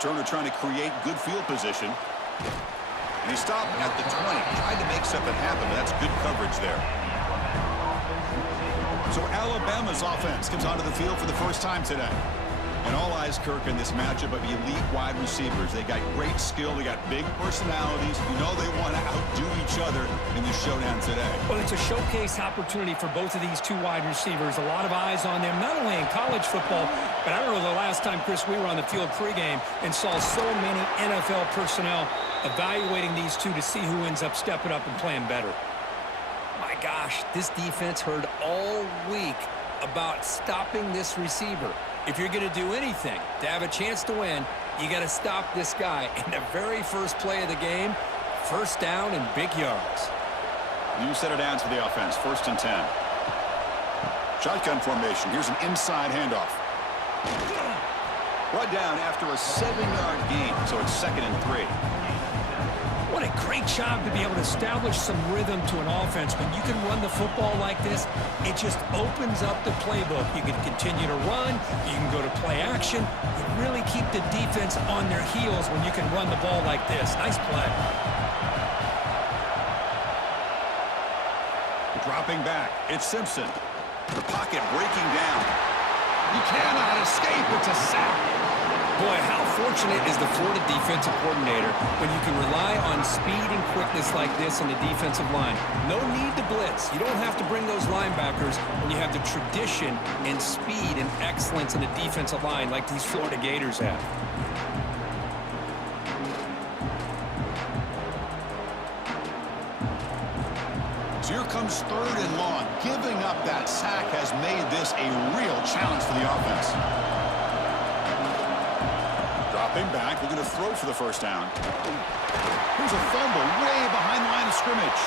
Returner trying to create good field position. And he stopped at the 20. Tried to make something happen, but that's good coverage there. So Alabama's offense comes onto the field for the first time today. And all eyes, Kirk, in this matchup of elite wide receivers. They got great skill. They got big personalities. You know they want to outdo each other in this showdown today. Well, it's a showcase opportunity for both of these two wide receivers. A lot of eyes on them, not only in college football, but I don't know the last time, Chris, we were on the field pregame and saw so many NFL personnel evaluating these two to see who ends up stepping up and playing better. My gosh, this defense heard all week about stopping this receiver. If you're going to do anything to have a chance to win, you got to stop this guy. In the very first play of the game, first down and big yards. New set of downs for the offense, 1st and 10. Shotgun formation. Here's an inside handoff. Brought down after a 7-yard gain, so it's 2nd and 3. What a great job to be able to establish some rhythm to an offense. When you can run the football like this, it just opens up the playbook. You can continue to run. You can go to play action. You really keep the defense on their heels when you can run the ball like this. Nice play. Dropping back, it's Simpson. The pocket breaking down. You cannot escape. It's a sack. Boy, how fortunate is the Florida defensive coordinator when you can rely on speed and quickness like this on the defensive line. No need to blitz. You don't have to bring those linebackers when you have the tradition and speed and excellence in the defensive line like these Florida Gators have. So here comes 3rd and long. Giving up that sack has made this a real challenge for the offense. Dropping back, looking to throw for the first down. Here's a fumble way behind the line of scrimmage.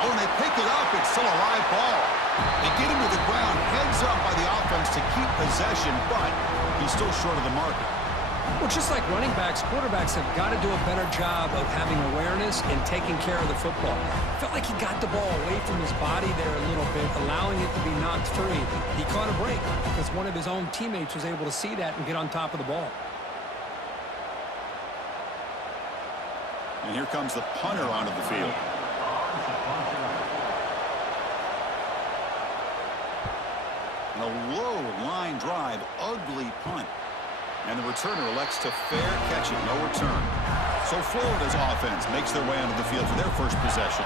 Oh, and they pick it up. It's still a live ball. They get him to the ground, heads up by the offense to keep possession, but he's still short of the marker. Well, just like running backs, quarterbacks have got to do a better job of having awareness and taking care of the football. Felt like he got the ball away from his body there a little bit, allowing it to be knocked free. He caught a break because one of his own teammates was able to see that and get on top of the ball. And here comes the punter onto the field. And a low line drive, ugly punt. And the returner elects to fair catch it, no return. So Florida's offense makes their way onto the field for their first possession.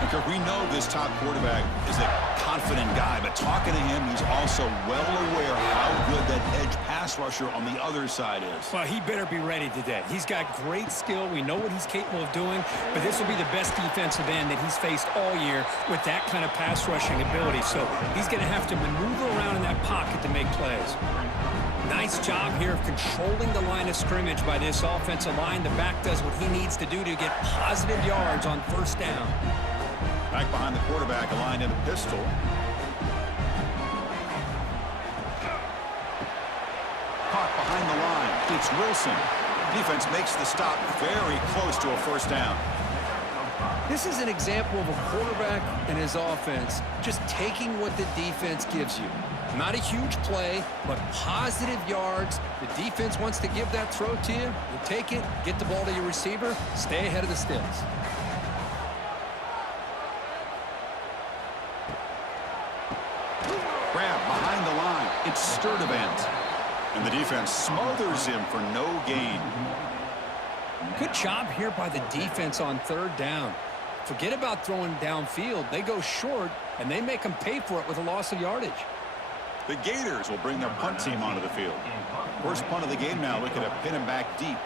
And Kirk, we know this top quarterback is a confident guy, but talking to him, he's also well aware how good that edge pass rusher on the other side is. Well, he better be ready today. He's got great skill. We know what he's capable of doing, but this will be the best defensive end that he's faced all year with that kind of pass rushing ability. So he's going to have to maneuver around in that pocket to make plays. Nice job here of controlling the line of scrimmage by this offensive line. The back does what he needs to do to get positive yards on first down. Back behind the quarterback, aligned in a pistol. Caught behind the line. It's Wilson. Defense makes the stop very close to a first down. This is an example of a quarterback and his offense just taking what the defense gives you. Not a huge play, but positive yards. The defense wants to give that throw to you. You take it, get the ball to your receiver, stay ahead of the sticks. Grab behind the line. It's Sturdivant. And the defense smothers him for no gain. Good job here by the defense on 3rd down. Forget about throwing downfield. They go short, and they make them pay for it with a loss of yardage. The Gators will bring their punt team onto the field. First punt of the game now, looking to pin him back deep.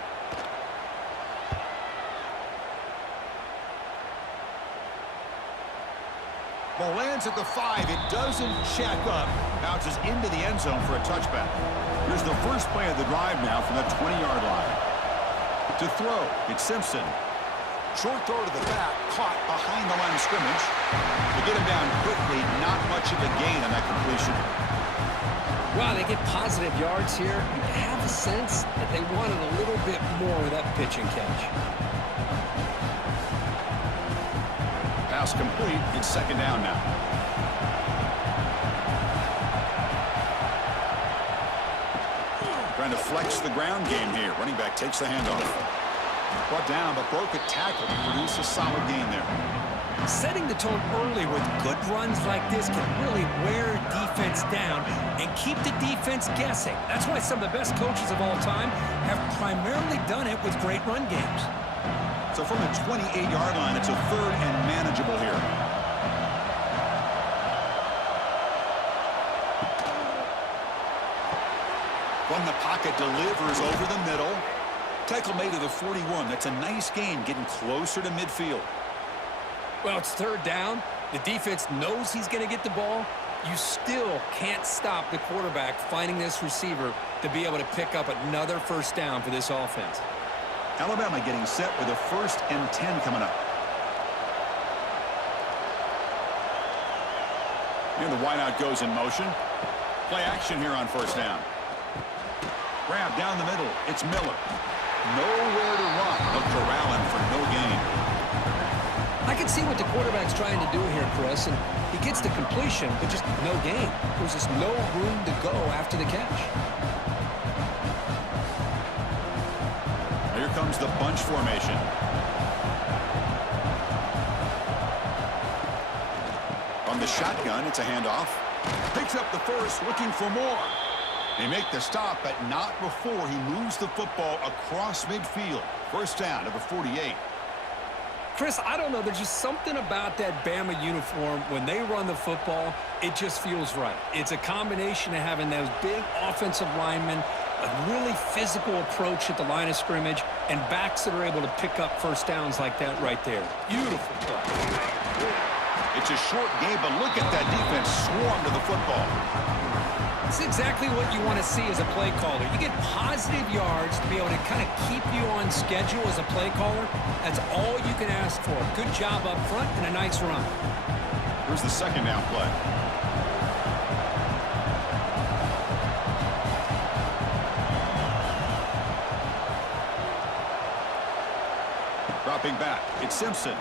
Ball lands at the 5. It doesn't check up. Bounces into the end zone for a touchback. Here's the first play of the drive now from the 20-yard line. To throw, it's Simpson. Short throw to the back, caught behind the line of scrimmage. To get him down quickly, not much of a gain on that completion. Wow, they get positive yards here. You have a sense that they wanted a little bit more with that pitch and catch. Pass complete. It's 2nd down now. Trying to flex the ground game here. Running back takes the handoff. Brought down, but broke a tackle to produce a solid gain there. Setting the tone early with good runs like this can really wear defense down and keep the defense guessing. That's why some of the best coaches of all time have primarily done it with great run games. So from the 28-yard line, it's a third and manageable here. From the pocket, delivers over the middle. Tackle made to the 41. That's a nice gain, getting closer to midfield. Well, it's third down. The defense knows he's going to get the ball. You still can't stop the quarterback finding this receiver to be able to pick up another first down for this offense. Alabama getting set with a 1st and 10 coming up. And the wideout goes in motion. Play action here on first down. Grab down the middle. It's Miller. Nowhere to run. But corralling for no gain. I can see what the quarterback's trying to do here, Chris, and he gets the completion, but just no gain. There's just no room to go after the catch. Here comes the bunch formation. From the shotgun, it's a handoff. Picks up the first, looking for more. They make the stop, but not before he moves the football across midfield. First down to the 48. Chris, I don't know. There's just something about that Bama uniform. When they run the football, it just feels right. It's a combination of having those big offensive linemen, a really physical approach at the line of scrimmage, and backs that are able to pick up first downs like that right there. Beautiful play. It's a short game, but look at that defense swarm to the football. It's exactly what you want to see as a play caller. You get positive yards to be able to kind of keep you on schedule as a play caller. That's all you can ask for. Good job up front and a nice run. Here's the second down play. Dropping back, it's Simpson.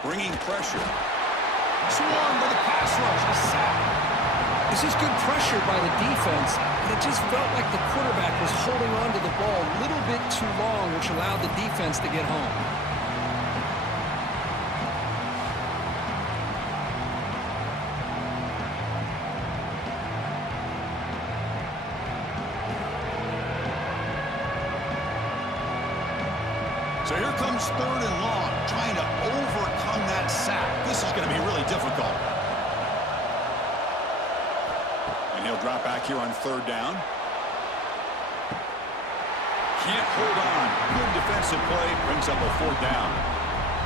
Bringing pressure. Swarm with a pass rush. A sack. This is good pressure by the defense, but it just felt like the quarterback was holding on to the ball a little bit too long, which allowed the defense to get home. So here comes third and long, trying to overcome that sack. This is going to be really difficult. And he'll drop back here on third down. Can't hold on. Good defensive play. Brings up a fourth down.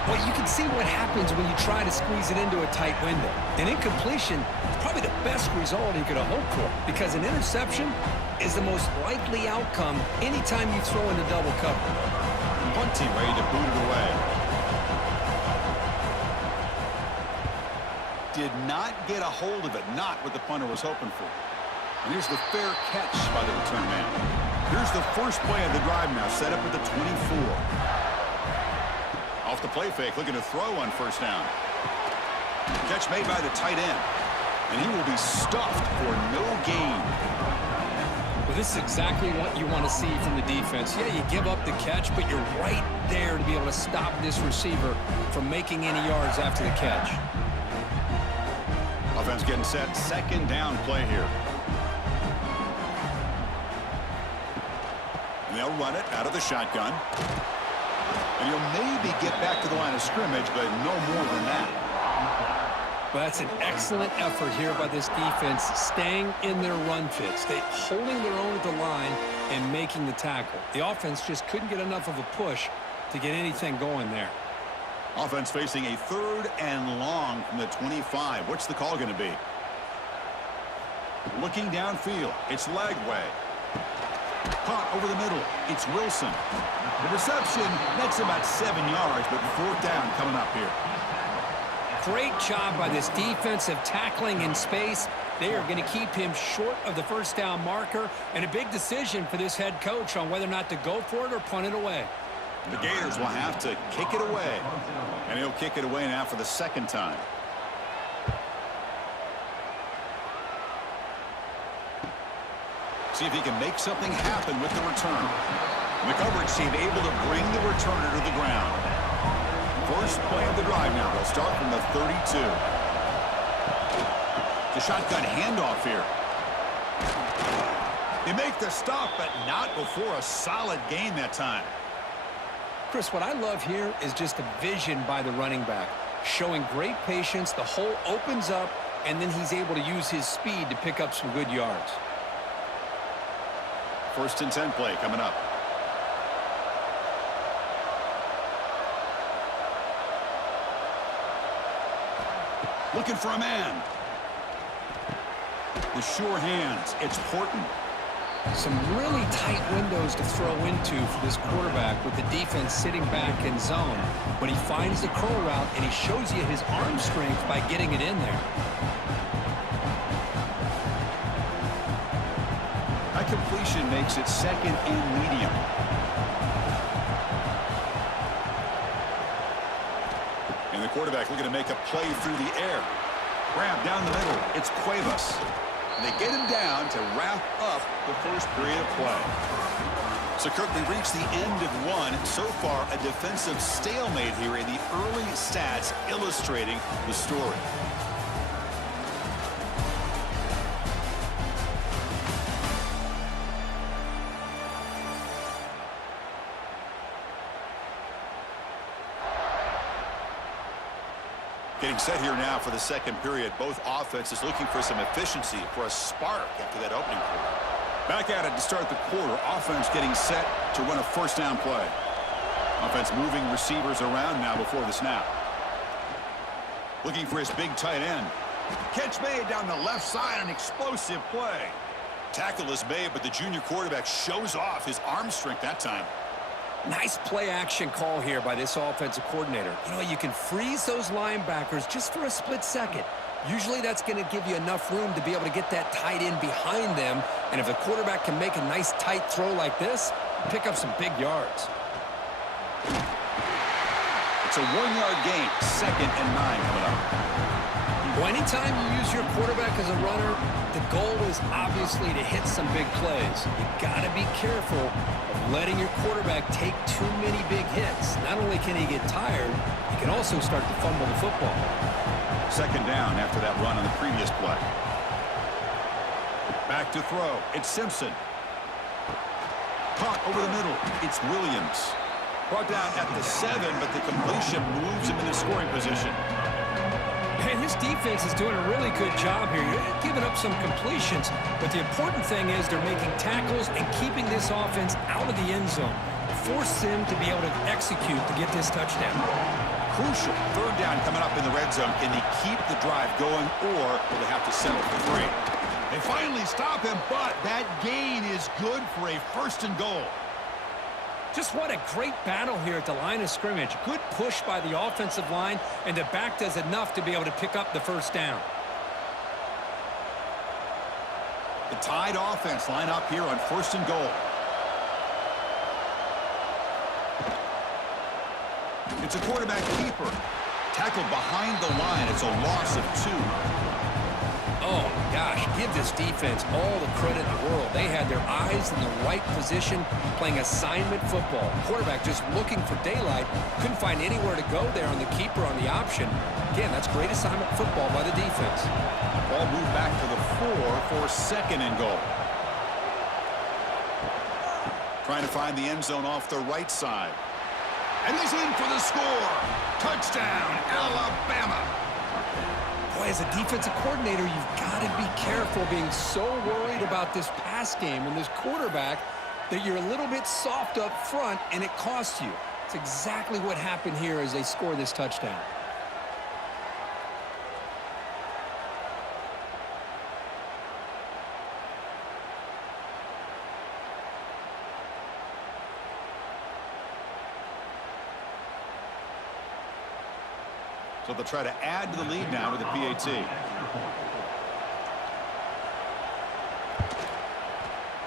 Well, you can see what happens when you try to squeeze it into a tight window. An incompletion is probably the best result you could have hoped for, because an interception is the most likely outcome anytime you throw into double cover. Punt team ready to boot it away. Did not get a hold of it. Not what the punter was hoping for. And here's the fair catch by the return man. Here's the first play of the drive now, set up at the 24. Off the play fake, looking to throw on first down. Catch made by the tight end. And he will be stuffed for no gain. Well, this is exactly what you want to see from the defense. Yeah, you give up the catch, but you're right there to be able to stop this receiver from making any yards after the catch. Offense getting set. Second down play here. And they'll run it out of the shotgun. And he'll maybe get back to the line of scrimmage, but no more than that. Well, that's an excellent effort here by this defense, staying in their run fits. They holding their own at the line and making the tackle. The offense just couldn't get enough of a push to get anything going there. Offense facing a third and long from the 25. What's the call going to be? Looking downfield. It's Lagway. Caught over the middle. It's Wilson. The reception, that's about 7 yards, but fourth down coming up here. Great job by this defensive tackling in space. They are going to keep him short of the first down marker, and a big decision for this head coach on whether or not to go for it or punt it away. The Gators will have to kick it away, and he'll kick it away now for the second time. See if he can make something happen with the return. The coverage team able to bring the returner to the ground. First play of the drive now. They'll start from the 32. The shotgun handoff here. They make the stop, but not before a solid gain that time. Chris, what I love here is just the vision by the running back. Showing great patience, the hole opens up, and then he's able to use his speed to pick up some good yards. First and 10 play coming up. Looking for a man. The sure hands. It's Horton. Some really tight windows to throw into for this quarterback with the defense sitting back in zone. But he finds the curl route, and he shows you his arm strength by getting it in there. That completion makes it second and medium. And the quarterback looking to make a play through the air. Grab down the middle. It's Cuevas. They get him down to wrap up the first period of play. So, Kirk, we reached the end of one. So far, a defensive stalemate here in the early stats illustrating the story. Getting set here now for the second period. Both offenses looking for some efficiency, for a spark after that opening quarter. Back at it to start the quarter. Offense getting set to run a first down play. Offense moving receivers around now before the snap. Looking for his big tight end. Catch made down the left side, an explosive play. Tackle is made, but the junior quarterback shows off his arm strength that time. Nice play-action call here by this offensive coordinator. You know, you can freeze those linebackers just for a split second. Usually that's going to give you enough room to be able to get that tight end behind them. And if the quarterback can make a nice tight throw like this, pick up some big yards. It's a 1-yard gain, 2nd and 9 coming up. Well, anytime you use your quarterback as a runner, the goal is obviously to hit some big plays. You got to be careful of letting your quarterback take too many big hits. Not only can he get tired, he can also start to fumble the football. 2nd down after that run on the previous play. Back to throw. It's Simpson. Caught over the middle. It's Williams. Brought down at the 7, but the completion moves him into scoring position. And this defense is doing a really good job here. You're giving up some completions, but the important thing is they're making tackles and keeping this offense out of the end zone. Force them to be able to execute to get this touchdown. Crucial 3rd down coming up in the red zone. Can they keep the drive going, or will they have to settle for 3? They finally stop him, but that gain is good for a 1st and goal. Just what a great battle here at the line of scrimmage. Good push by the offensive line, and the back does enough to be able to pick up the 1st down. The tied offense line up here on 1st and goal. It's a quarterback keeper. Tackled behind the line. It's a loss of 2. Oh, my gosh, give this defense all the credit in the world. They had their eyes in the right position, playing assignment football. Quarterback just looking for daylight. Couldn't find anywhere to go there on the keeper on the option. Again, that's great assignment football by the defense. Ball moved back to the 4 for 2nd and goal. Trying to find the end zone off the right side. And he's in for the score. Touchdown, Alabama. Boy, as a defensive coordinator, you've got to be careful being so worried about this pass game and this quarterback that you're a little bit soft up front, and it costs you. It's exactly what happened here as they score this touchdown. So they'll try to add to the lead now with the PAT.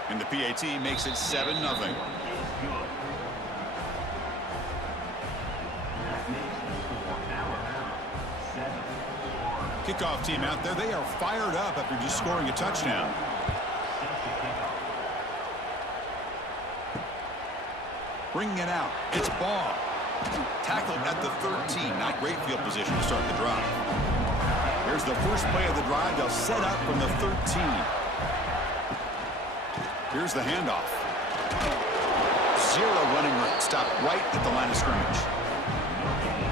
And the PAT makes it 7-0. Kickoff team out there. They are fired up after just scoring a touchdown. Bringing it out. It's Ball. Tackled at the 13. Not great field position to start the drive. Here's the first play of the drive. They'll set up from the 13. Here's the handoff. Zero running room. Stop right at the line of scrimmage.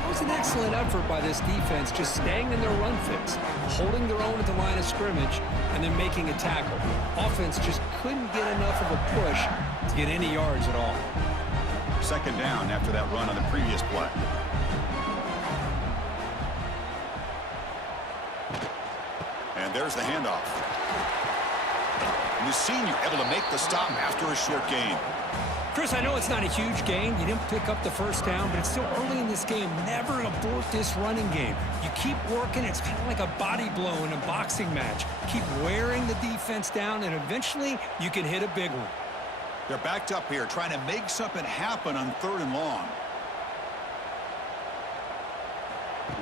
It was an excellent effort by this defense, just staying in their run fix, holding their own at the line of scrimmage, and then making a tackle. Offense just couldn't get enough of a push to get any yards at all. Second down after that run on the previous play. And there's the handoff. And the senior able to make the stop after a short gain. Chris, I know it's not a huge gain. You didn't pick up the first down, but it's still early in this game. Never abort this running game. You keep working. It's kind of like a body blow in a boxing match. Keep wearing the defense down, and eventually you can hit a big one. They're backed up here, trying to make something happen on 3rd and long.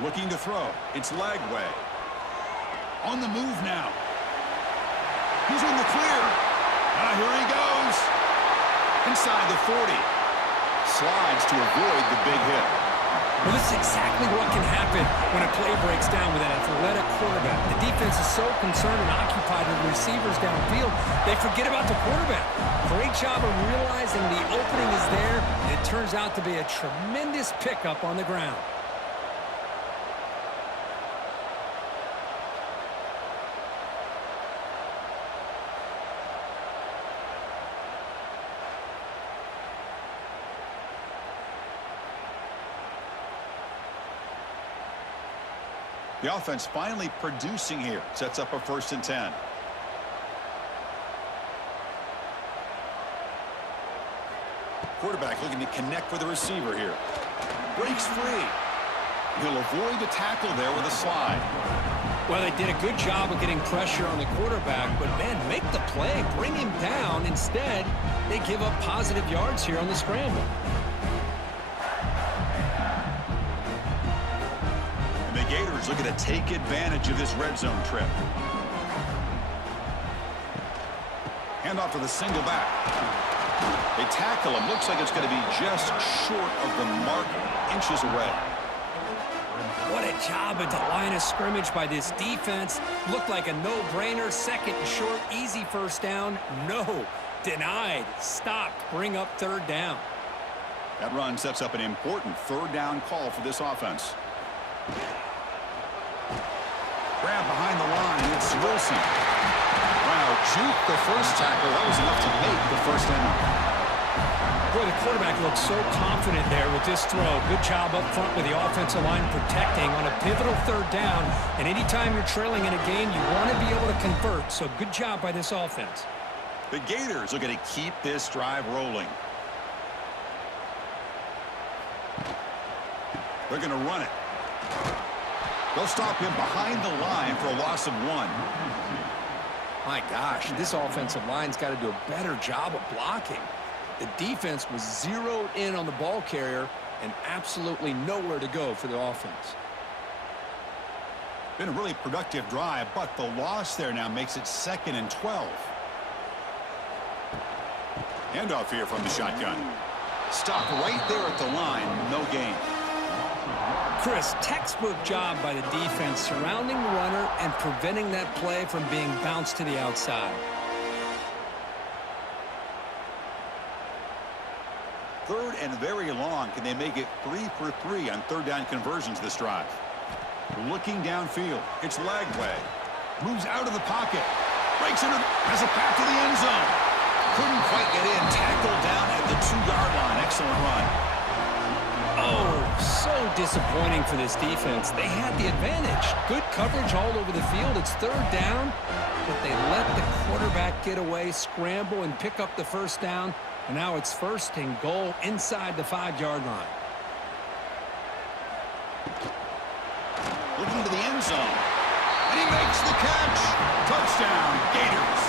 Looking to throw. It's Lagway. On the move now. He's in the clear. Here he goes. Inside the 40. Slides to avoid the big hit. Well, this is exactly what can happen when a play breaks down with an athletic quarterback. The defense is so concerned and occupied with receivers downfield, they forget about the quarterback. Great job of realizing the opening is there, and it turns out to be a tremendous pickup on the ground. The offense finally producing here. Sets up a 1st and 10. Quarterback looking to connect with the receiver here. Breaks free. He'll avoid the tackle there with a slide. Well, they did a good job of getting pressure on the quarterback, but, man, make the play. Bring him down. Instead, they give up positive yards here on the scramble. Gators looking to take advantage of this red zone trip. Hand off to the single back. They tackle him. Looks like it's going to be just short of the mark, inches away. What a job at the line of scrimmage by this defense. Looked like a no-brainer. 2nd and short, easy 1st down. No, denied, stopped, bring up 3rd down. That run sets up an important 3rd down call for this offense. Grab behind the line. It's Wilson. Wow, juke the first tackle. That was enough to make the 1st down. Boy, the quarterback looked so confident there with this throw. Good job up front with the offensive line protecting on a pivotal 3rd down. And anytime you're trailing in a game, you want to be able to convert. So good job by this offense. The Gators are going to keep this drive rolling. They're going to run it. They'll stop him behind the line for a loss of 1. My gosh, this offensive line's got to do a better job of blocking. The defense was zeroed in on the ball carrier and absolutely nowhere to go for the offense. Been a really productive drive, but the loss there now makes it 2nd and 12. Handoff here from the shotgun. Stopped right there at the line, no gain. Chris, textbook job by the defense surrounding the runner and preventing that play from being bounced to the outside. 3rd and very long. Can they make it 3 for 3 on 3rd down conversions this drive? Looking downfield. It's Lagway. Moves out of the pocket. Breaks into, has a path to the end zone. Couldn't quite get in. Tackled down at the 2-yard line. Excellent run. Oh, so disappointing for this defense. They had the advantage. Good coverage all over the field. It's 3rd down, but they let the quarterback get away, scramble, and pick up the 1st down. And now it's 1st and goal inside the 5-yard line. Looking to the end zone. And he makes the catch. Touchdown, Gators.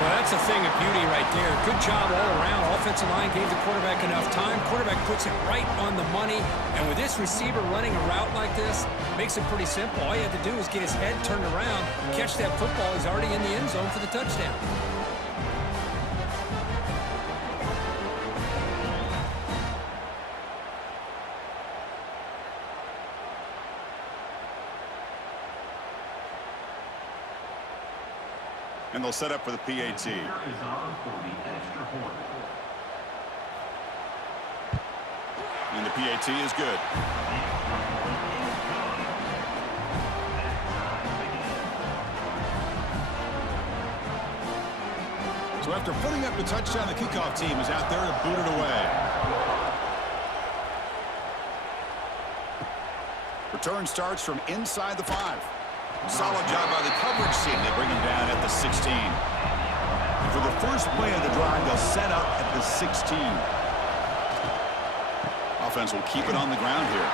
Well, that's a thing of beauty right there. Good job all around. Offensive line gave the quarterback enough time. Quarterback puts it right on the money. And with this receiver running a route like this, makes it pretty simple. All you have to do is get his head turned around, catch that football. He's already in the end zone for the touchdown. And they'll set up for the PAT. And the PAT is good. So after putting up the touchdown, the kickoff team is out there to boot it away. Return starts from inside the 5. Solid job by the coverage team. They bring him down at the 16. And for the first play of the drive, they'll set up at the 16. Offense will keep it on the ground here.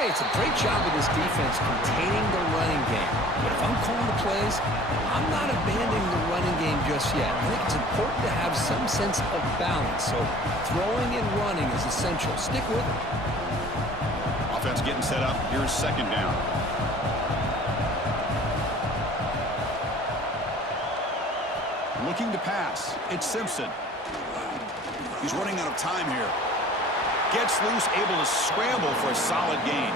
Hey, it's a great job of this defense containing the running game. But if I'm calling the plays, I'm not abandoning the running game just yet. I think it's important to have some sense of balance. So throwing and running is essential. Stick with it. Offense getting set up. Here's second down. Looking to pass. It's Simpson. He's running out of time here. Gets loose, able to scramble for a solid gain.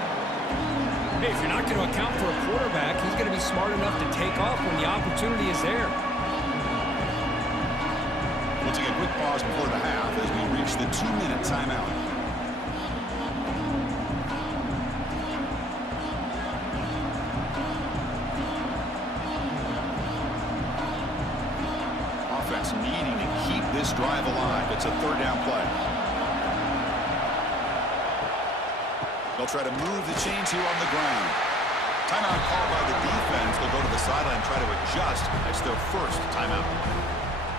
Hey, if you're not going to account for a quarterback, he's going to be smart enough to take off when the opportunity is there. We'll take a quick pause before the half as we reach the 2-minute timeout. Offense needing to keep this drive alive. It's a third down play. They'll try to move the chains here on the ground. Timeout called by the defense. They'll go to the sideline and try to adjust. That's their first timeout.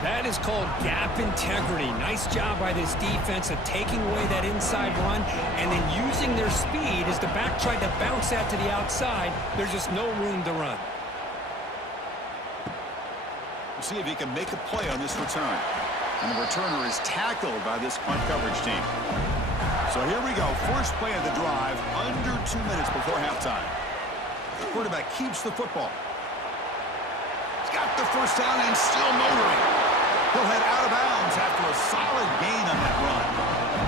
That is called gap integrity. Nice job by this defense of taking away that inside run and then using their speed as the back tried to bounce that to the outside. There's just no room to run. We'll see if he can make a play on this return. And the returner is tackled by this punt coverage team. So here we go. First play of the drive, under 2 minutes before halftime. The quarterback keeps the football. He's got the first down and still motoring. He'll head out of bounds after a solid gain on that run.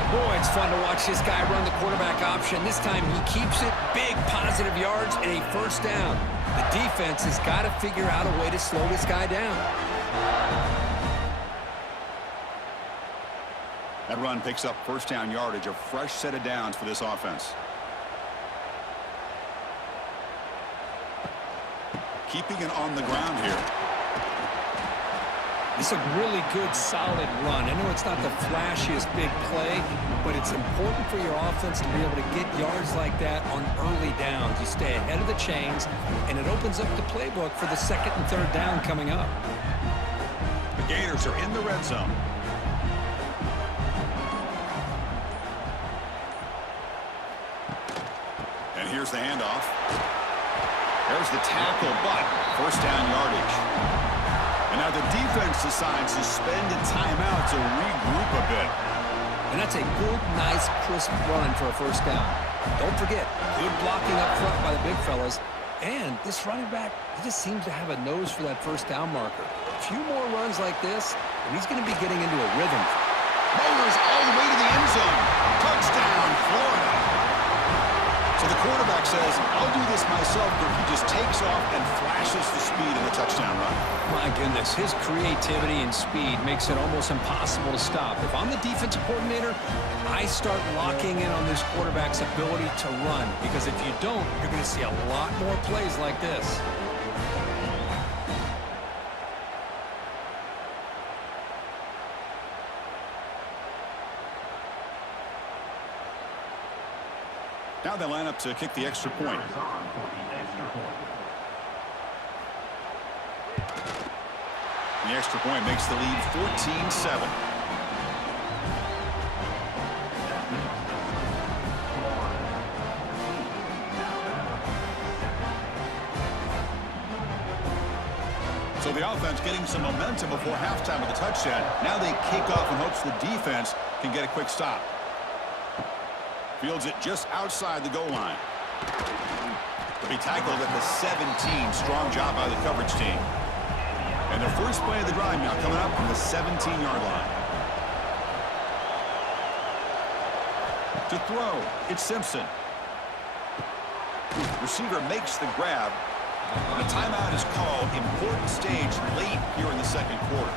Boy, it's fun to watch this guy run the quarterback option. This time he keeps it. Big positive yards and a first down. The defense has got to figure out a way to slow this guy down. That run picks up first down yardage, a fresh set of downs for this offense. Keeping it on the ground here. It's a really good, solid run. I know it's not the flashiest big play, but it's important for your offense to be able to get yards like that on early downs. You stay ahead of the chains, and it opens up the playbook for the second and third down coming up. The Gators are in the red zone. And here's the handoff. There's the tackle, but first down yardage. And now the defense decides to spend a timeout to regroup a bit. And that's a good, nice, crisp run for a first down. Don't forget, good blocking up front by the big fellas. And this running back, he just seems to have a nose for that first down marker. A few more runs like this, and he's going to be getting into a rhythm. Motors all the way to the end zone. Touchdown, Florida. So the quarterback says, I'll do this myself, but he just takes off and flashes the speed of the touchdown run. My goodness, his creativity and speed makes it almost impossible to stop. If I'm the defensive coordinator, I start locking in on this quarterback's ability to run, because if you don't, you're going to see a lot more plays like this. Now they line up to kick the extra point. The extra point makes the lead 14-7. So the offense getting some momentum before halftime with the touchdown. Now they kick off in hopes the defense can get a quick stop. Fields it just outside the goal line. To be tackled at the 17. Strong job by the coverage team. And their first play of the drive now coming up from the 17-yard line. To throw, it's Simpson. Receiver makes the grab. And a timeout is called. Important stage late here in the second quarter.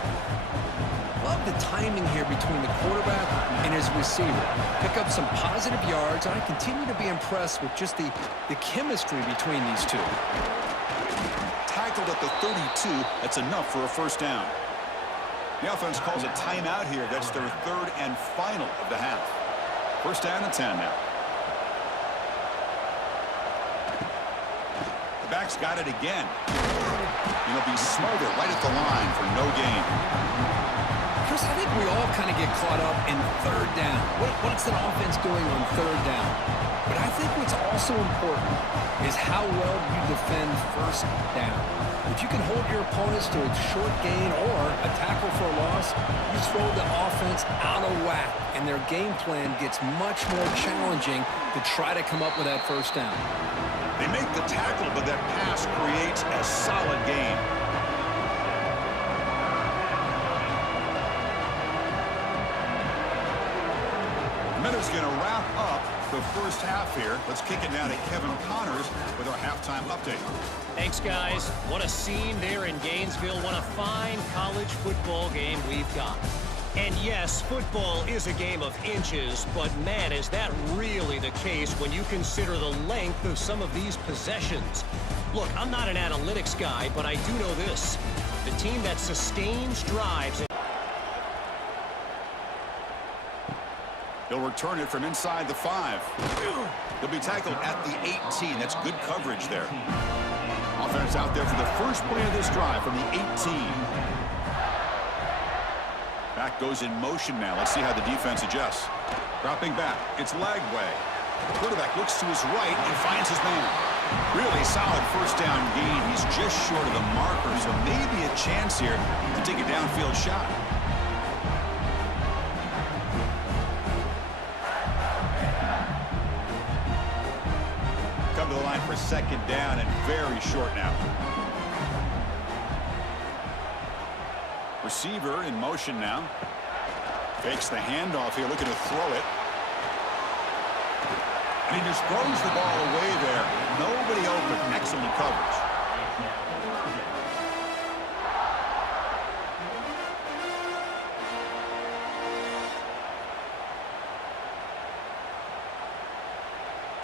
Love the timing here between the quarterback and his receiver. Pick up some positive yards, and I continue to be impressed with just the chemistry between these two. Tackled at the 32. That's enough for a first down. The offense calls a timeout here. That's their third and final of the half. First down and 10 now. The back's got it again. He'll be smothered right at the line for no gain. Chris, I think we all kind of get caught up in third down. What's an offense doing on third down? But I think what's also important is how well you defend first down. If you can hold your opponents to a short gain or a tackle for a loss, you throw the offense out of whack, and their game plan gets much more challenging to try to come up with that first down. They make the tackle, but that pass creates a solid gain. Minute's going to wrap up the first half here. Let's kick it down to Kevin Connors with our halftime update. Thanks, guys. What a scene there in Gainesville. What a fine college football game we've got. And yes, football is a game of inches, but man, is that really the case when you consider the length of some of these possessions. Look, I'm not an analytics guy, but I do know this. The team that sustains drives... He'll return it from inside the 5. He'll be tackled at the 18. That's good coverage there. Offense out there for the first play of this drive from the 18. Back goes in motion now. Let's see how the defense adjusts. Dropping back. It's Lagway. Quarterback looks to his right and finds his man. Really solid first down gain. He's just short of the marker, so maybe a chance here to take a downfield shot. Come to the line for second down and very short now. Receiver in motion now. Fakes the handoff here, looking to throw it. And he just throws the ball away there. Nobody open. Excellent coverage.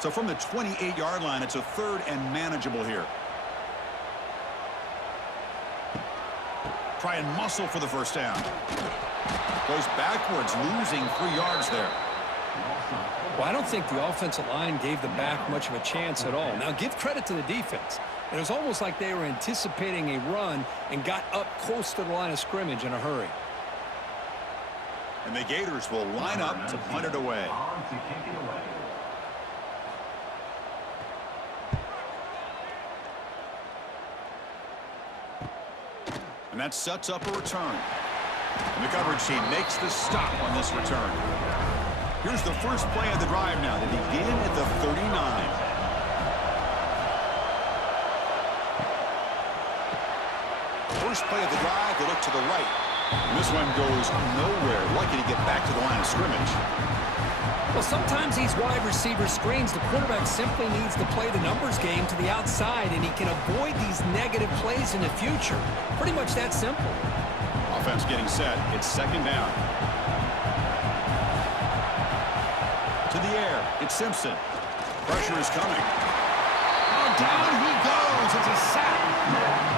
So from the 28-yard line, it's a third and manageable here. Try and muscle for the first down. Goes backwards, losing 3 yards there. Well, I don't think the offensive line gave the back much of a chance at all. Now, give credit to the defense. It was almost like they were anticipating a run and got up close to the line of scrimmage in a hurry. And the Gators will line up to punt it away. And that sets up a return. And the coverage team makes the stop on this return. Here's the first play of the drive now. They begin at the 39. First play of the drive, they look to the right. And this one goes nowhere. Lucky to get back to the line of scrimmage. Well, sometimes these wide receiver screens, the quarterback simply needs to play the numbers game to the outside, and he can avoid these negative plays in the future. Pretty much that simple. Offense getting set. It's second down. To the air. It's Simpson. Pressure is coming. Oh, down he goes. It's a sack.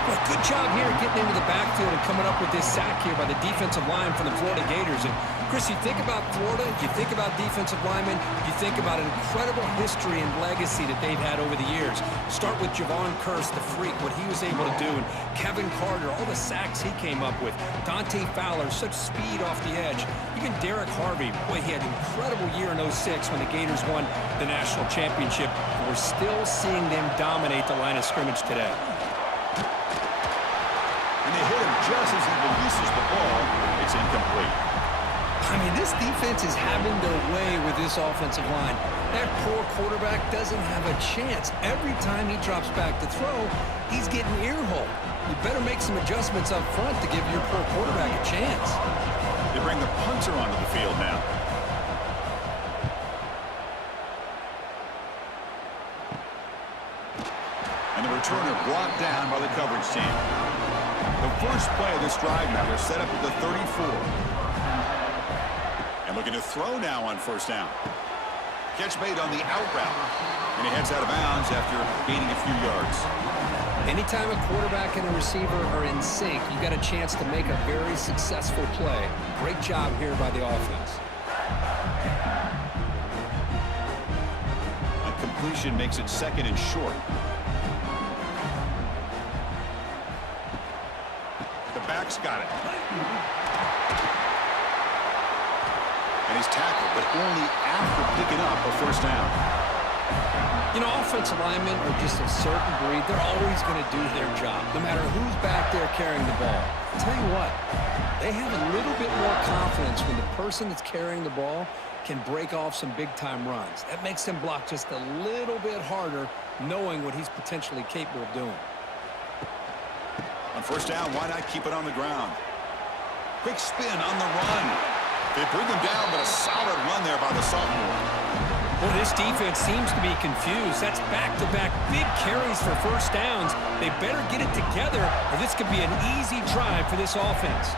Well, good job here getting into the backfield and coming up with this sack here by the defensive line from the Florida Gators. And Chris, you think about Florida, you think about defensive linemen, you think about an incredible history and legacy that they've had over the years. Start with Javon Kearse, the freak, what he was able to do, and Kevin Carter, all the sacks he came up with. Dante Fowler, such speed off the edge. Even Derek Harvey, boy, he had an incredible year in 06 when the Gators won the national championship. And we're still seeing them dominate the line of scrimmage today. And they hit him just as he releases the ball. It's incomplete. I mean, this defense is having their way with this offensive line. That poor quarterback doesn't have a chance. Every time he drops back to throw, he's getting ear-hole. You better make some adjustments up front to give your poor quarterback a chance. They bring the punter onto the field now. And the returner brought down by the coverage team. The first play of this drive now, they're set up at the 34. And looking to throw now on first down. Catch made on the out route. And he heads out of bounds after gaining a few yards. Anytime a quarterback and a receiver are in sync, you got a chance to make a very successful play. Great job here by the offense. A completion makes it second and short. The back's got it. And he's tackled, but only after picking up a first down. You know, offensive linemen are just a certain breed. They're always going to do their job, no matter who's back there carrying the ball. I'll tell you what, they have a little bit more confidence when the person that's carrying the ball can break off some big-time runs. That makes them block just a little bit harder, knowing what he's potentially capable of doing. On first down, why not keep it on the ground? Quick spin on the run. They bring him down, but a solid run there by the sophomore. Well, this defense seems to be confused. That's back-to-back big carries for first downs. They better get it together, or this could be an easy drive for this offense.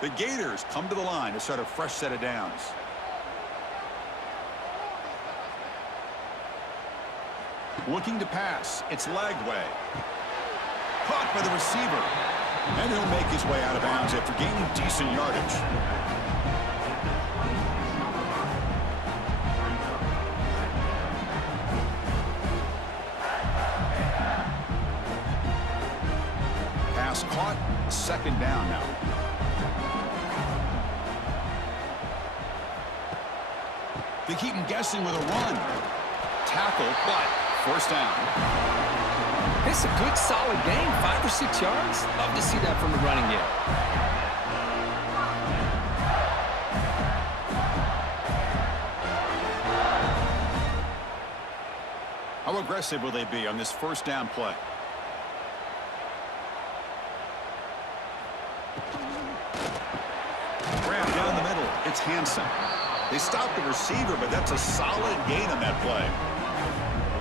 The Gators come to the line to start a fresh set of downs. Looking to pass. It's Lagway. Caught by the receiver. And he'll make his way out of bounds after gaining decent yardage. Pass caught. Second down now. They keep him guessing with a run. Tackle, but first down. It's a good, solid game. 5 or 6 yards. Love to see that from the running game. How aggressive will they be on this first down play? Grab down the middle. It's Hansen. They stop the receiver, but that's a solid gain on that play.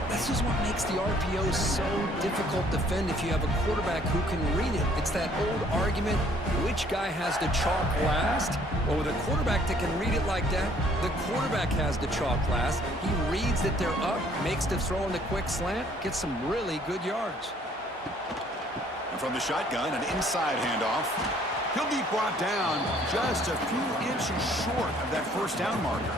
This is what makes the RPO so difficult to defend if you have a quarterback who can read it. It's that old argument, which guy has the chalk last? Well, with a quarterback that can read it like that, the quarterback has the chalk last. He reads that they're up, makes the throw in the quick slant, gets some really good yards. And from the shotgun, an inside handoff. He'll be brought down just a few inches short of that first down marker.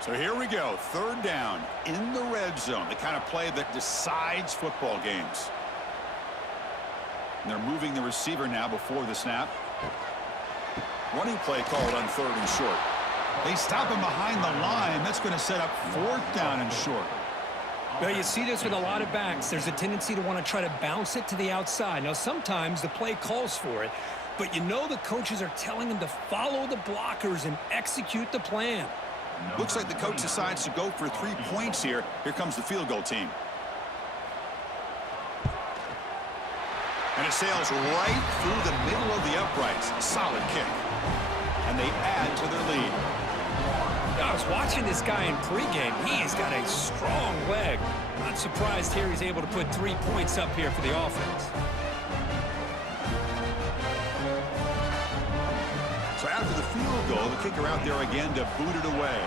So here we go, third down in the red zone, the kind of play that decides football games. And they're moving the receiver now before the snap. Running play called on third and short. They stop him behind the line. That's going to set up fourth down and short. Well, you see this with a lot of backs. There's a tendency to want to try to bounce it to the outside. Now, sometimes the play calls for it, but you know the coaches are telling them to follow the blockers and execute the plan. Looks like the coach decides to go for 3 points here. Here comes the field goal team. And it sails right through the middle of the uprights. Solid kick. And they add to their lead. I was watching this guy in pregame. He has got a strong leg. Not surprised here he's able to put 3 points up here for the offense. So after the field goal, the kicker out there again to boot it away.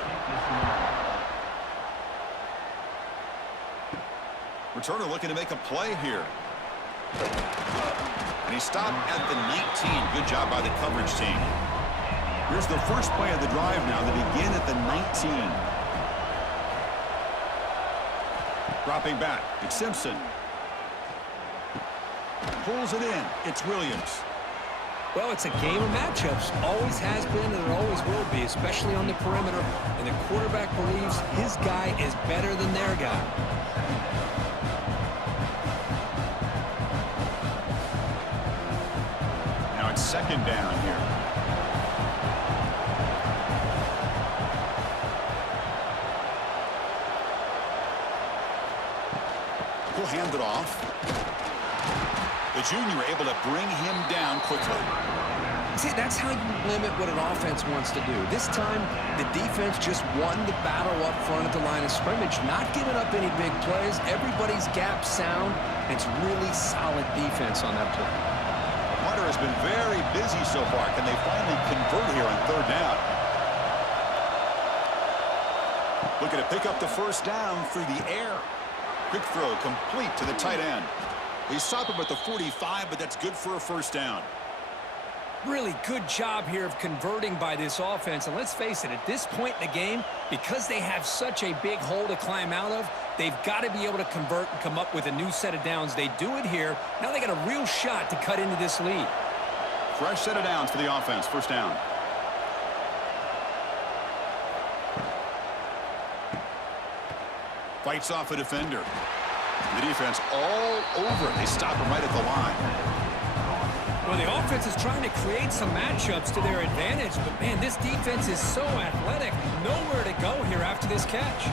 Returner looking to make a play here. And he stopped at the 19. Good job by the coverage team. Here's the first play of the drive now. They begin at the 19. Dropping back. It's Simpson. Pulls it in. It's Williams. Well, it's a game of matchups. Always has been and it always will be, especially on the perimeter. And the quarterback believes his guy is better than their guy. Now it's second down here. He'll hand it off. The junior able to bring him down quickly. See, that's how you limit what an offense wants to do. This time, the defense just won the battle up front at the line of scrimmage, not giving up any big plays. Everybody's gap sound. It's really solid defense on that play. Punter has been very busy so far. Can they finally convert here on third down? Looking to pick up the first down through the air. Quick throw complete to the tight end. They stop him at the 45, but that's good for a first down. Really good job here of converting by this offense. And let's face it, at this point in the game, because they have such a big hole to climb out of, they've got to be able to convert and come up with a new set of downs. They do it here. Now they got a real shot to cut into this lead. Fresh set of downs for the offense. First down. Fights off a defender. The defense all over. They stop him right at the line. Well, the offense is trying to create some matchups to their advantage, but, man, this defense is so athletic. Nowhere to go here after this catch.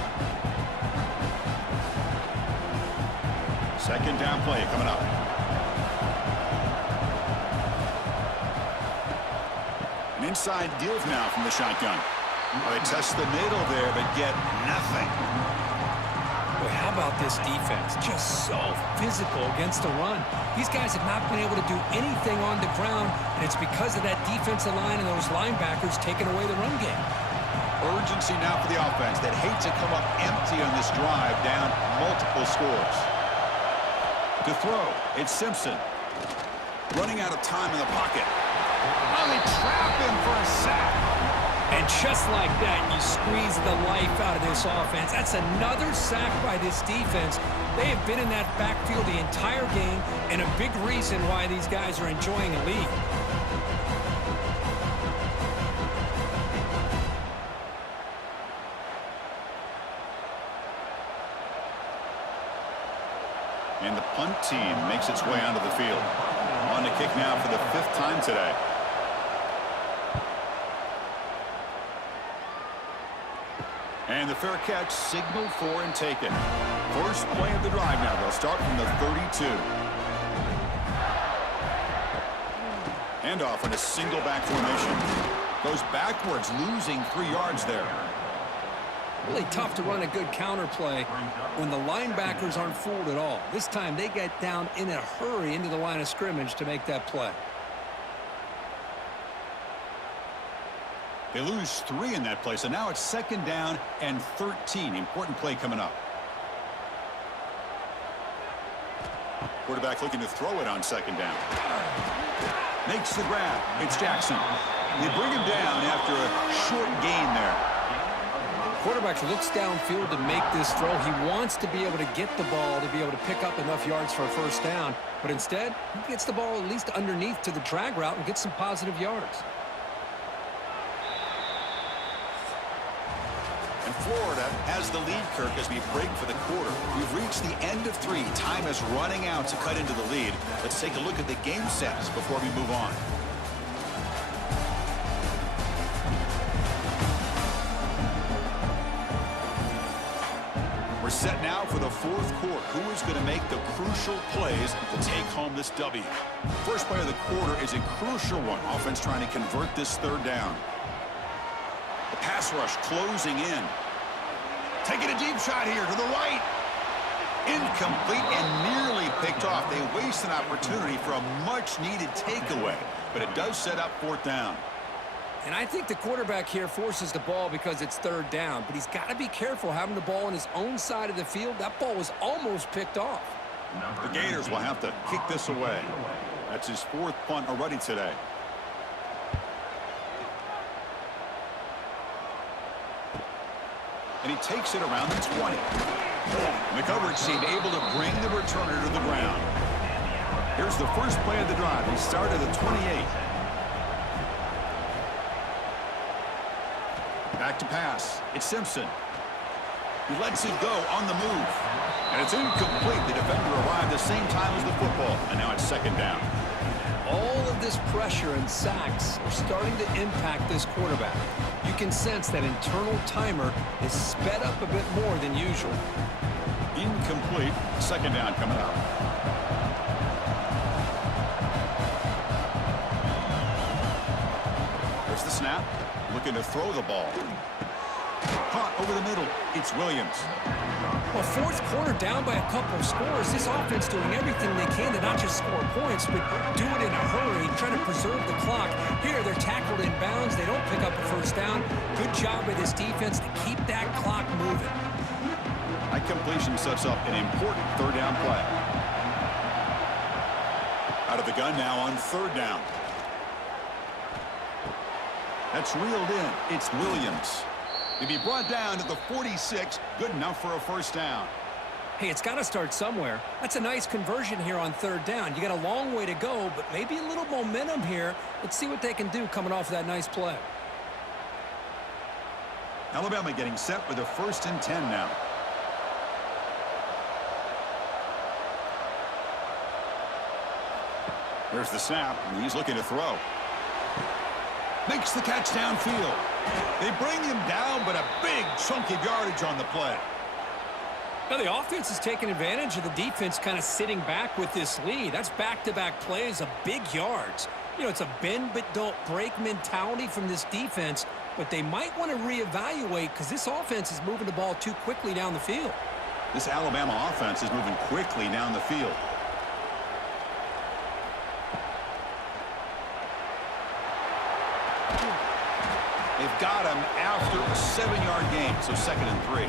Second down play coming up. An inside give now from the shotgun. Well, they test the middle there, but get nothing. Boy, how about this defense? Just so physical against the run. These guys have not been able to do anything on the ground, and it's because of that defensive line and those linebackers taking away the run game. Urgency now for the offense that hate to come up empty on this drive, down multiple scores. To throw, it's Simpson. Running out of time in the pocket. Oh, they trap him for a sack. And just like that, you squeeze the life out of this offense. That's another sack by this defense. They have been in that backfield the entire game, and a big reason why these guys are enjoying a lead. And the punt team makes its way onto the field. On to kick now for the 5th time today. And the fair catch signaled for and taken. First play of the drive now. They'll start from the 32. Handoff in a single back formation. Goes backwards, losing 3 yards there. Really tough to run a good counter play when the linebackers aren't fooled at all. This time they get down in a hurry into the line of scrimmage to make that play. They lose 3 in that play, so now it's 2nd down and 13. Important play coming up. Quarterback looking to throw it on 2nd down. Makes the grab. It's Jackson. They bring him down after a short gain there. Quarterback looks downfield to make this throw. He wants to be able to get the ball to be able to pick up enough yards for a first down, but instead he gets the ball at least underneath to the drag route and gets some positive yards. And Florida has the lead, Kirk, as we break for the quarter. We've reached the end of 3. Time is running out to cut into the lead. Let's take a look at the game sets before we move on. We're set now for the 4th quarter. Who is going to make the crucial plays to take home this W? First play of the quarter is a crucial one. Offense trying to convert this 3rd down. The pass rush closing in. Taking a deep shot here to the right. Incomplete and nearly picked off. They waste an opportunity for a much-needed takeaway, but it does set up 4th down. And I think the quarterback here forces the ball because it's 3rd down, but he's got to be careful having the ball on his own side of the field. That ball was almost picked off. The Gators will have to kick this away. That's his 4th punt already today. And he takes it around the 20. And the coverage team able to bring the returner to the ground. Here's the first play of the drive. He started at 28. Back to pass. It's Simpson. He lets it go on the move. And it's incomplete. The defender arrived the same time as the football. And now it's 2nd down. All of this pressure and sacks are starting to impact this quarterback. You can sense that internal timer is sped up a bit more than usual. Incomplete. 2nd down coming up. snap. Looking to throw the ball. Caught over the middle. It's Williams. Well, fourth quarter down by a couple of scores. This offense doing everything they can to not just score points, but do it in a hurry, trying to preserve the clock. Here, they're tackled in bounds. They don't pick up a first down. Good job by this defense to keep that clock moving. That completion sets up an important third down play. Out of the gun now on third down. That's reeled in. It's Williams. To be brought down to the 46, good enough for a first down. Hey, it's got to start somewhere. That's a nice conversion here on third down. You got a long way to go, but maybe a little momentum here. Let's see what they can do coming off of that nice play. Alabama getting set with a 1st and 10 now. There's the snap, and he's looking to throw. Makes the catch downfield. They bring him down, but a big chunk of yardage on the play. Now, the offense is taking advantage of the defense kind of sitting back with this lead. That's back-to-back plays of big yards. You know, it's a bend but don't break mentality from this defense, but they might want to reevaluate because this offense is moving the ball too quickly down the field. This Alabama offense is moving quickly down the field. They've got him after a 7-yard gain, so 2nd and 3.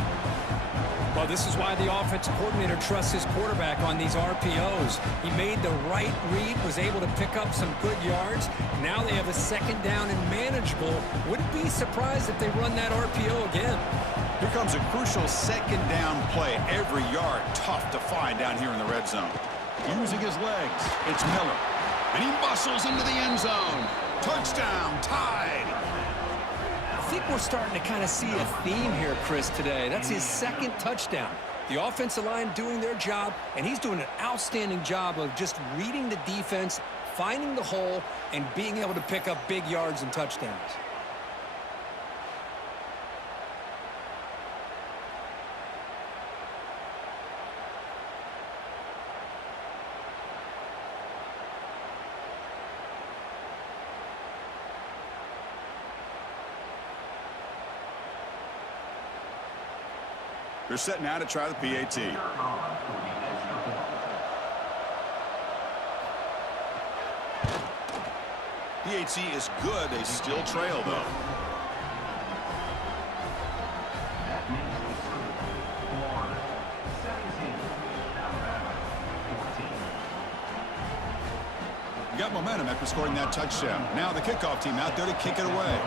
Well, this is why the offensive coordinator trusts his quarterback on these RPOs. He made the right read, was able to pick up some good yards. Now they have a 2nd down and manageable. Wouldn't be surprised if they run that RPO again. Here comes a crucial 2nd down play. Every yard tough to find down here in the red zone. Using his legs, it's Miller. And he muscles into the end zone. Touchdown, tied. I think we're starting to kind of see a theme here, Chris, today. That's his 2nd touchdown. The offensive line doing their job, and he's doing an outstanding job of just reading the defense, finding the hole, and being able to pick up big yards and touchdowns. They're set now to try the PAT. PAT is good. They still trail, though. Got momentum after scoring that touchdown. Now the kickoff team out there to kick it away.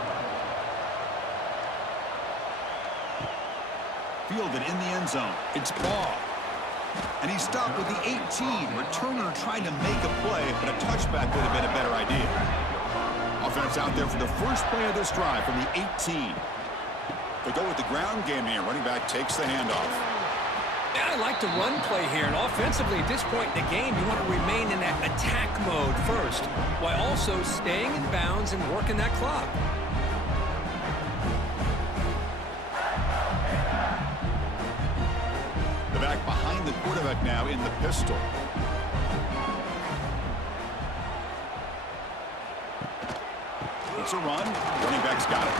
Fielded in the end zone. It's Ball. And he stopped with the 18. Returner trying to make a play, but a touchback would have been a better idea. Offense out there for the first play of this drive from the 18. They go with the ground game here. Running back takes the handoff. Yeah, I like the run play here. And offensively, at this point in the game, you want to remain in that attack mode first, while also staying in bounds and working that clock. Back behind the quarterback now in the pistol. It's a run. Running back's got it.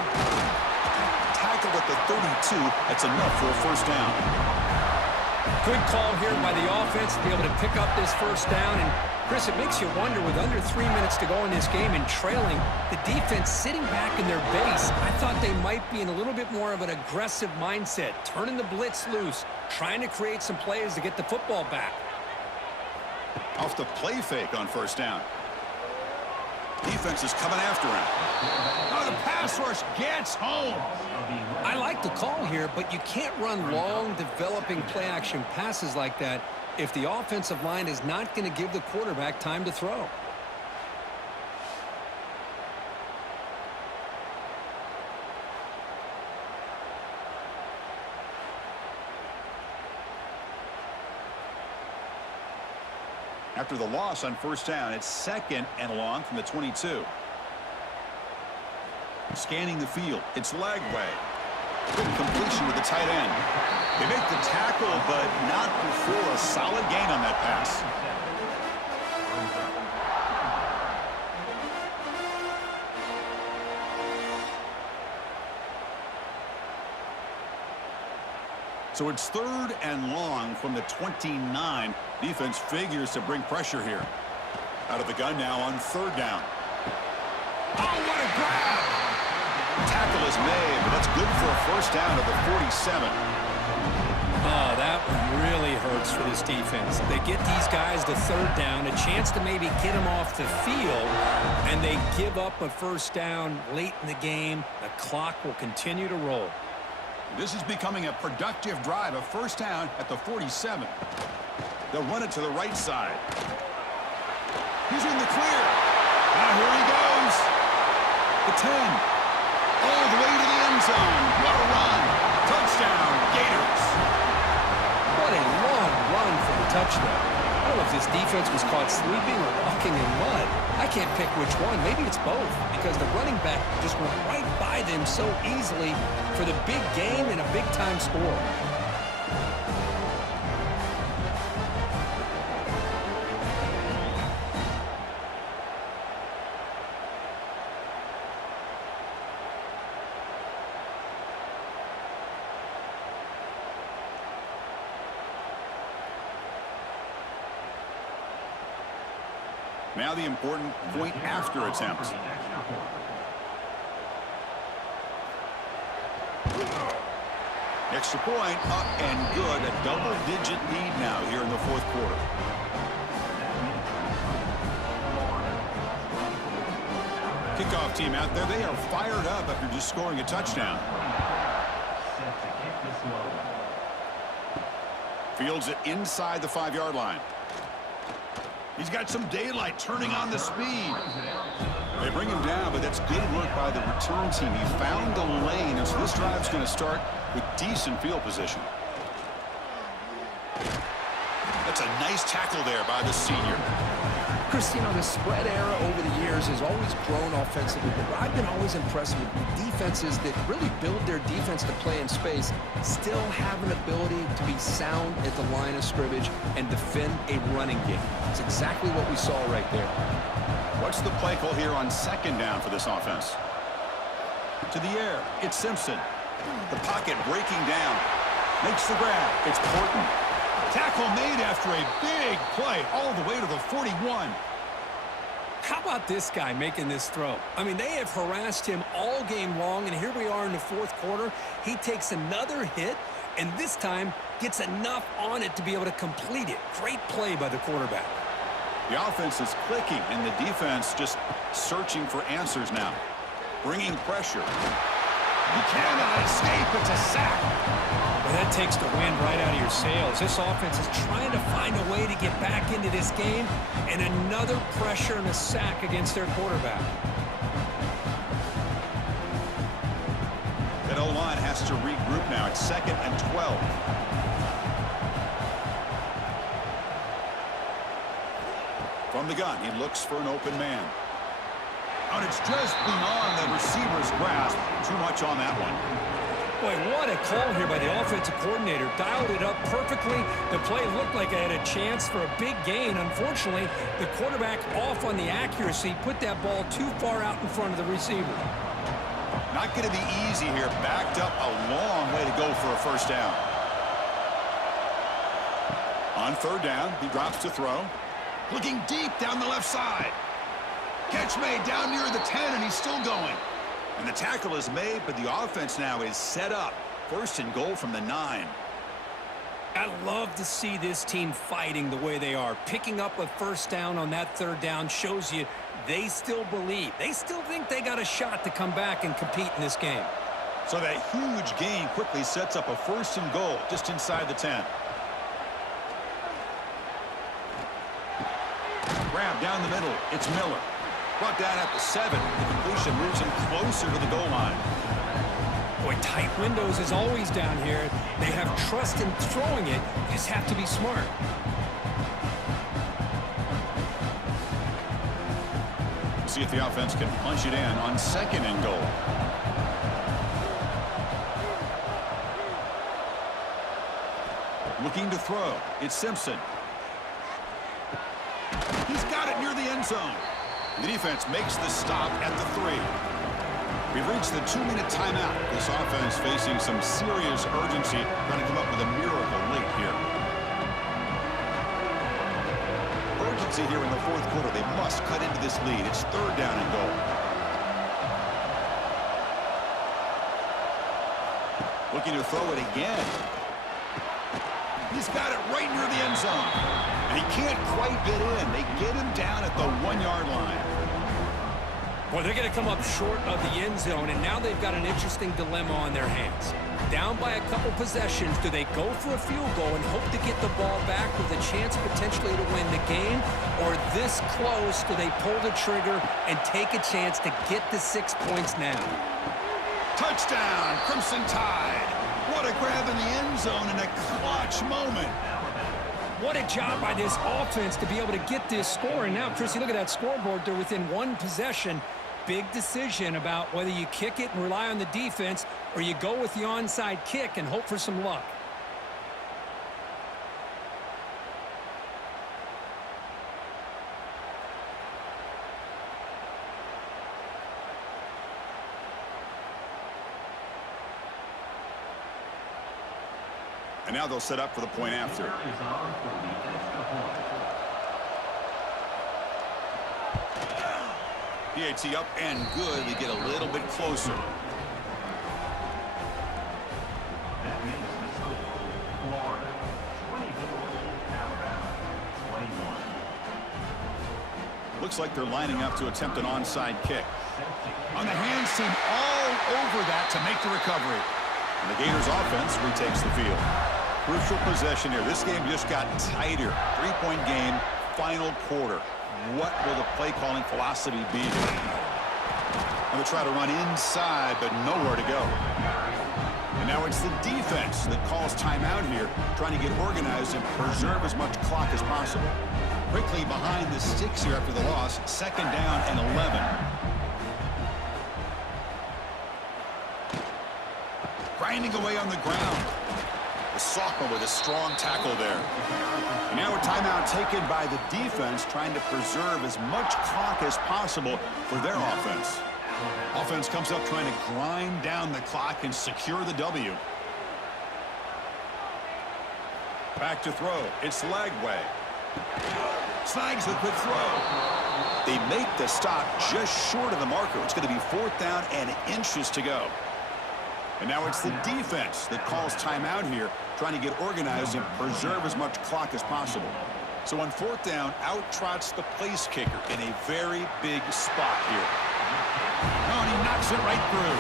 Tackled at the 32. That's enough for a first down. Good call here by the offense to be able to pick up this first down. And, Chris, it makes you wonder, with under 3 minutes to go in this game and trailing, the defense sitting back in their base, I thought they might be in a little bit more of an aggressive mindset, turning the blitz loose, trying to create some plays to get the football back. Off the play fake on first down. Defense is coming after him. Oh, the pass rush gets home. I like the call here, but you can't run long, developing play-action passes like that if the offensive line is not going to give the quarterback time to throw. After the loss on first down, it's 2nd and long from the 22. Scanning the field. It's Lagway. Good completion with the tight end. They make the tackle, but not before a solid gain on that pass. So it's 3rd and long from the 29. Defense figures to bring pressure here. Out of the gun now on 3rd down. Oh, what a grab! Tackle is made, but that's good for a first down at the 47. Oh, that one really hurts for this defense. They get these guys to 3rd down, a chance to maybe get them off the field, and they give up a first down late in the game. The clock will continue to roll. This is becoming a productive drive, a first down at the 47. They'll run it to the right side. He's in the clear. Now here he goes. The 10. All the way to the end zone. What a run. Touchdown, Gators. What a long run for the touchdown. I don't know if this defense was caught sleeping or walking in mud. I can't pick which one. Maybe it's both, because the running back just went right by them so easily for the big game and a big-time score. Now the important point after attempt. Extra point up and good. A double-digit lead now here in the 4th quarter. Kickoff team out there. They are fired up after just scoring a touchdown. Fields it inside the 5-yard line. He's got some daylight, turning on the speed. They bring him down, but that's good work by the return team. He found the lane, and so this drive's going to start with decent field position. That's a nice tackle there by the senior. Chris, you know, the spread era over the years has always grown offensively, but I've been always impressed with defenses that really build their defense to play in space, still have an ability to be sound at the line of scrimmage and defend a running game. It's exactly what we saw right there. What's the play call here on 2nd down for this offense? To the air, it's Simpson. The pocket breaking down. Makes the grab. It's Porton. Tackle made after a big play all the way to the 41. How about this guy making this throw? I mean, they have harassed him all game long, and here we are in the 4th quarter. He takes another hit, and this time gets enough on it to be able to complete it. Great play by the quarterback. The offense is clicking, and the defense just searching for answers now. Bringing pressure. He cannot escape. It's a sack. Well, that takes the wind right out of your sails. This offense is trying to find a way to get back into this game, and another pressure and a sack against their quarterback. That O-line has to regroup now. It's 2nd and 12. From the gun, he looks for an open man. And it's just beyond the receiver's grasp. Too much on that one. Boy, what a call here by the offensive coordinator. Dialed it up perfectly. The play looked like it had a chance for a big gain. Unfortunately, the quarterback off on the accuracy, put that ball too far out in front of the receiver. Not going to be easy here. Backed up a long way to go for a first down. On 3rd down, he drops to throw. Looking deep down the left side. Catch made down near the 10, and he's still going. And the tackle is made, but the offense now is set up. 1st and goal from the 9. I love to see this team fighting the way they are. Picking up a first down on that 3rd down shows you they still believe. They still think they got a shot to come back and compete in this game. So that huge gain quickly sets up a 1st and goal just inside the 10. Grab down the middle. It's Miller. Brought down at the 7. The completion moves him closer to the goal line. Boy, tight windows is always down here. They have trust in throwing it. You just have to be smart. See if the offense can punch it in on 2nd and goal. Looking to throw. It's Simpson. He's got it near the end zone. The defense makes the stop at the 3. We've reached the 2-minute timeout. This offense facing some serious urgency, trying to come up with a miracle late here. Urgency here in the fourth quarter. They must cut into this lead. It's 3rd down and goal. Looking to throw it again. He's got it right near the end zone. And he can't quite get in. They get him down at the 1-yard line. Well, they're going to come up short of the end zone, and now they've got an interesting dilemma on their hands. Down by a couple possessions, do they go for a field goal and hope to get the ball back with a chance potentially to win the game? Or this close, do they pull the trigger and take a chance to get the 6 points now? Touchdown, Crimson Tide. What a grab in the end zone in a clutch moment. What a job by this offense to be able to get this score. And now, Chrissy, look at that scoreboard. They're within 1 possession. Big decision about whether you kick it and rely on the defense or you go with the onside kick and hope for some luck. And now they'll set up for the point after. PAT up and good. We get a little bit closer. Looks like they're lining up to attempt an onside kick. On the hands team all over that to make the recovery. And the Gators offense retakes the field. Crucial possession here. This game just got tighter. 3-point game, final quarter. What will the play calling philosophy be here? And they try to run inside, but nowhere to go. And now it's the defense that calls timeout here, trying to get organized and preserve as much clock as possible. Quickly behind the sticks here after the loss, 2nd down and 11. Grinding away on the ground. The sophomore with a strong tackle there. And now a timeout taken by the defense, trying to preserve as much clock as possible for their offense. Offense comes up trying to grind down the clock and secure the W. Back to throw. It's Lagway. Snags the quick throw. They make the stop just short of the marker. It's going to be 4th down and inches to go. And now it's the defense that calls timeout here, trying to get organized and preserve as much clock as possible. So on 4th down, out trots the place kicker in a very big spot here. Oh, and he knocks it right through.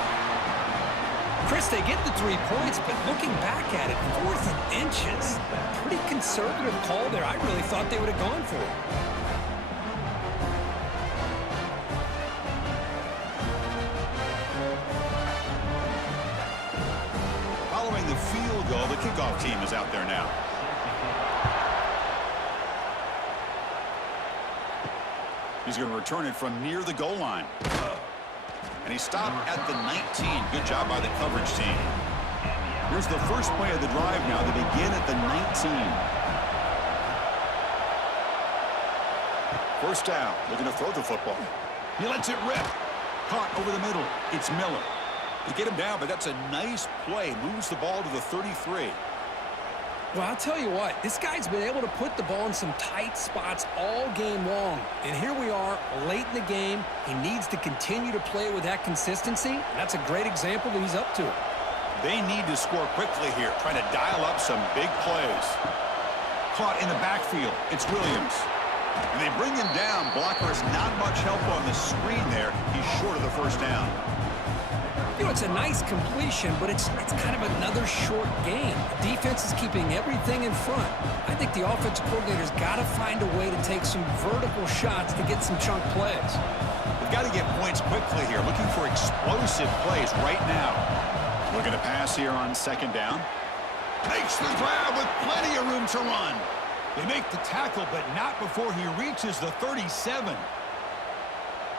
Chris, they get the 3 points, but looking back at it, 4th and inches. Pretty conservative call there. I really thought they would have gone for it. Following the field goal, the kickoff team is out there now. He's going to return it from near the goal line. And he stopped at the 19. Good job by the coverage team. Here's the first play of the drive now. They begin at the 19. 1st down. Looking to throw the football. He lets it rip. Caught over the middle. It's Miller. They get him down, but that's a nice play. Moves the ball to the 33. Well, I'll tell you what, this guy's been able to put the ball in some tight spots all game long. And here we are, late in the game. He needs to continue to play with that consistency. That's a great example that he's up to it. They need to score quickly here, trying to dial up some big plays. Caught in the backfield. It's Williams. And they bring him down. Blocker is not much help on the screen there. He's short of the 1st down. You know, it's a nice completion, but it's kind of another short game. The defense is keeping everything in front. I think the offensive coordinator's got to find a way to take some vertical shots to get some chunk plays. They've got to get points quickly here, looking for explosive plays right now. Looking to pass here on 2nd down. Makes the grab with plenty of room to run. They make the tackle, but not before he reaches the 37.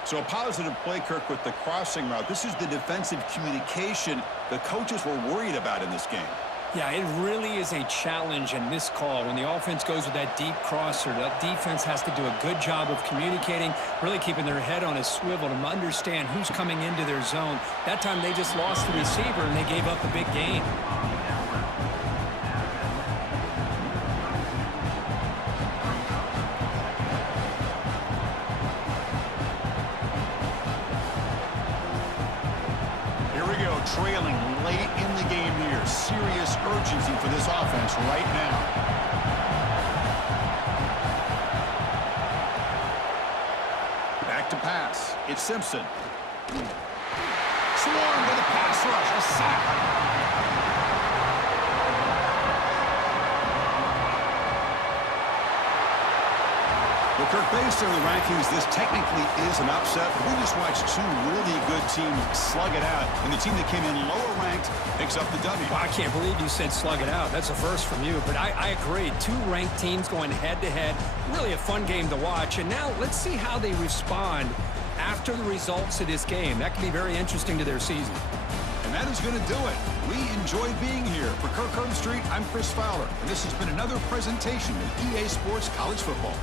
So a positive play, Kirk, with the crossing route. This is the defensive communication the coaches were worried about in this game. Yeah, it really is a challenge in this call. When the offense goes with that deep crosser, that defense has to do a good job of communicating, really keeping their head on a swivel to understand who's coming into their zone. That time they just lost the receiver and they gave up a big gain. Trailing late in the game here. Serious urgency for this offense right now. Back to pass. It's Simpson. Swarmed by the pass rush. A sack. Well, Kirk, based on the rankings, this technically is an upset. We just watched two really good teams slug it out, and the team that came in lower ranked picks up the W. Well, I can't believe you said slug it out. That's a first from you, but I agree. Two ranked teams going head-to-head. Really a fun game to watch, and now let's see how they respond after the results of this game. That can be very interesting to their season. And that is going to do it. We enjoyed being here. For Kirk Street, I'm Chris Fowler, and this has been another presentation of EA Sports College Football.